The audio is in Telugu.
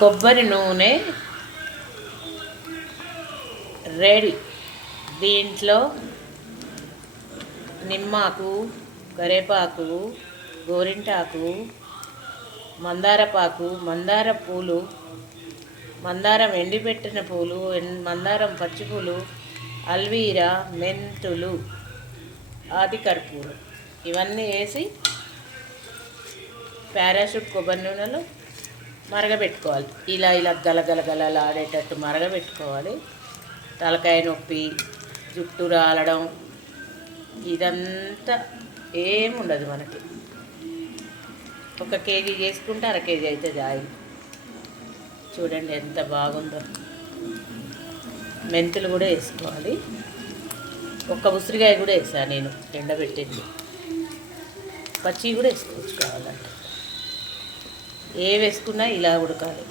కొబ్బరి నూనె రెడీ. దీంట్లో నిమ్మాకు, కరేపాకు, గోరింటాకు, మందారపాకు, మందార పూలు, మందారం ఎండిపెట్టిన పూలు, మందారం పచ్చిపూలు, అల్వీరా, మెంతులు, ఆది కర్పూరం ఇవన్నీ వేసి పారాషూట్ కొబ్బరి నూనెలో మరగబెట్టుకోవాలి. ఇలా ఇలా గలగలగలలాడేటట్టు మరగబెట్టుకోవాలి. తలకాయ నొప్పి, జుట్టు రాలడం ఇదంతా ఏముండదు మనకి. 1 కేజీ చేసుకుంటే 1/2 కేజీ అయితే ఆయిల్. చూడండి ఎంత బాగుందో. మెంతులు కూడా వేసుకోవాలి. 1 ఉసిరికాయ కూడా వేసాను నేను, ఎండబెట్టింది. పచ్చి కూడా వేసుకోవచ్చు కావాలంటే. ఏ వేసుకున్నా ఇలా ఉడకాలి.